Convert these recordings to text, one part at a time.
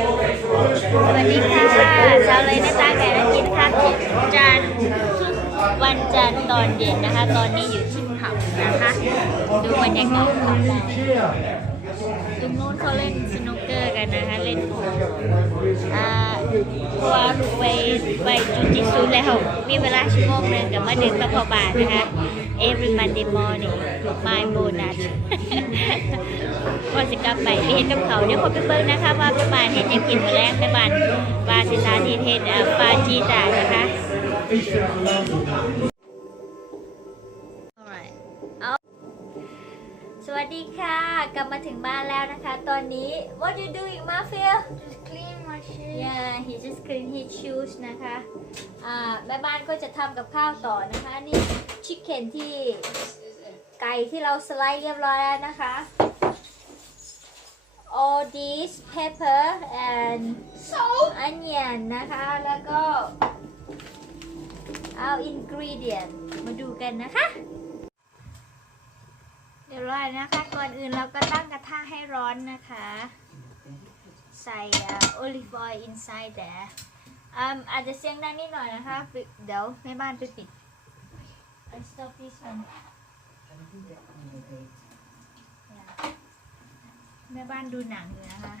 สวัสดีค่ะเช้าเลยนะจ๊ะไก่แลกินข้าวจันทร์ทุกวันจันทร์ตอนเย็นนะคะ ตอนนี้อยู่ที่ผับนะคะ ดูบรรยากาศผับตรงนู้นเขาเล่นสนุกเกอร์กันนะคะ เล่นโูอ่าเพราะว่าลูกไปไปจุจิซุแล้ว มีเวลาชั่วโมงหนึงกับมาดึกก็พอบาทนะคะ every Monday morning my bonus ว่าสิกลับไปไปเห็นกับเขาเดี๋ยวขอไปเบิ่งนะคะ ว่าประมาณเห็นยังกินมาแรงในบ้านปลาสิสาธิตเฮ็ดปลาจีจ่านะคะ Alright เอาสวัสดีค่ะ กลับมาถึงบ้านแล้วนะคะ ตอนนี้ what you doing Mafia yeah he just clean his shoes นะคะอ่าแม่บ้านก็จะทำกับข้าวต่อนะคะนี่ชิคเก้นที่ไก่ที่เราสไลด์เรียบร้อยแล้วนะคะ all this pepper and Salt. onion นะคะ แล้วก็เอา ingredient มาดูกันนะคะเดี๋ยวรอยนะคะ ก่อนอื่นเราก็ตั้งกระทะให้ร้อนนะคะ ใส่โอลิฟออยล์ inside there อืมอาจจะเสียงดังนิดหน่อยนะคะ เดี๋ยวแม่บ้านไปปิด I stop this one Yeah แม่บ้านดูหนังอยู่นะคะ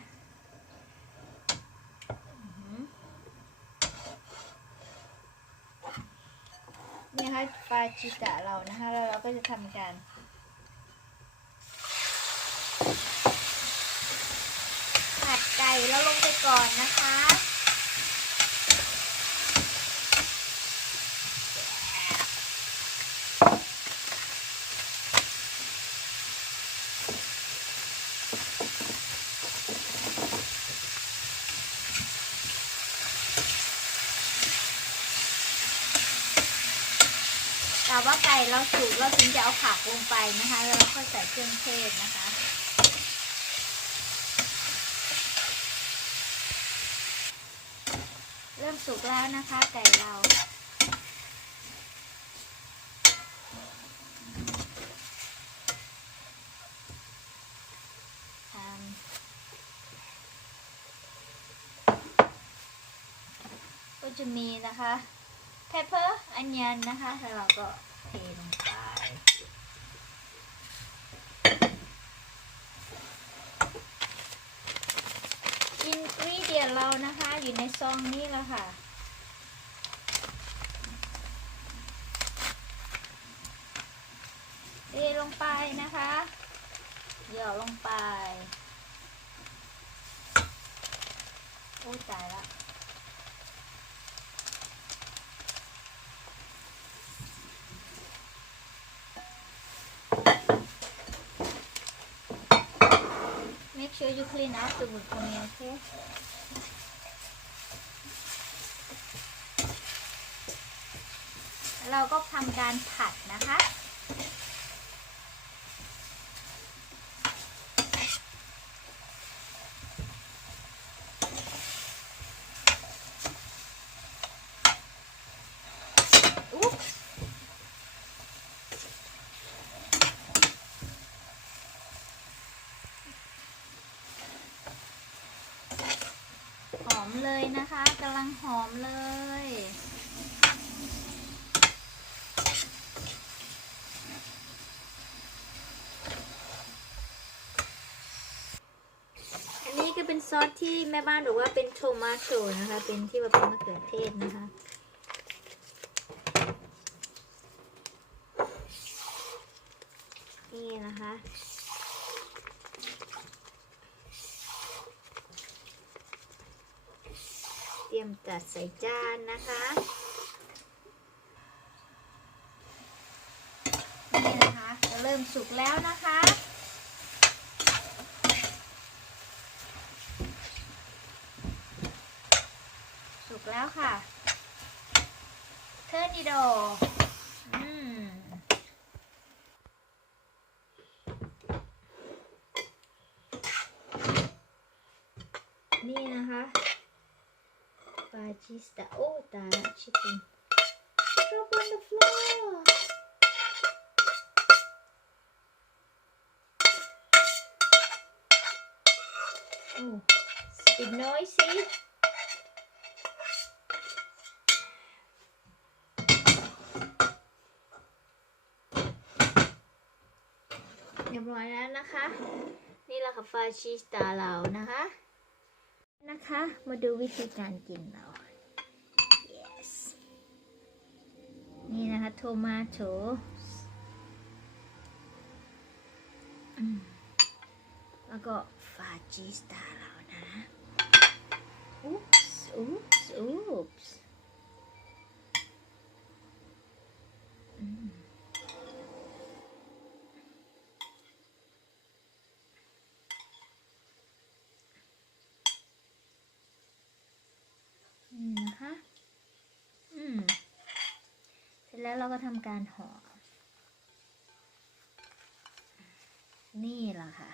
นี่ค่ะปลาจิกะเรานะคะแล้วเราก็จะทำการ ผัด ไก่แล้วลงไปก่อนนะคะ แต่ว่าไก่เราสุกเราถึงจะเอาผักลงไปนะคะ แล้วเราก็ใส่เครื่องเทศนะคะ เริ่ม สุกแล้วนะคะไก่เรา ก็จะมีนะคะ pepper อันยันนะคะแล้วเราก็เทลงไป อินกรีเดียเรานะคะ อยู่ในซองนี้แล้วค่ะ เทลงไปนะคะเหยาะลงไป โอ้ตายละ sure you clean afterward for me okay เราก็ทำการผัดนะคะ เลยนะคะกำลังหอมเลย อันนี้ก็เป็นซอสที่แม่บ้านบอกว่าเป็นโทมาโตนะคะ เป็นที่ว่าเป็นมะเขือเทศนะคะนี่นะคะ เตรียม จัดใส่จานนะคะนี่นะคะจะเริ่มสุกแล้วนะคะสุกแล้วค่ะเทอร์นิโดอืม นี่นะคะ ปาจิสตาโอ้ตายละชิคเก้น drop on the floor โอ้ Oh, อีกน้อยสิเรียบร้อยแล้วนะคะ นี่แหละค่ะฟาชิสตาเรานะคะ นะคะ มาดูวิธีการกินเรา นี่นะคะโทมาโถแล้วก็ฟาจิสตาเรานะอุ๊ปส์อุ๊ปส์อุ๊ปส์อืมนี่นะคะ อืม เสร็จ แล้วเราก็ทำการห่อ นี่แหละค่ะ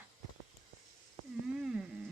อืม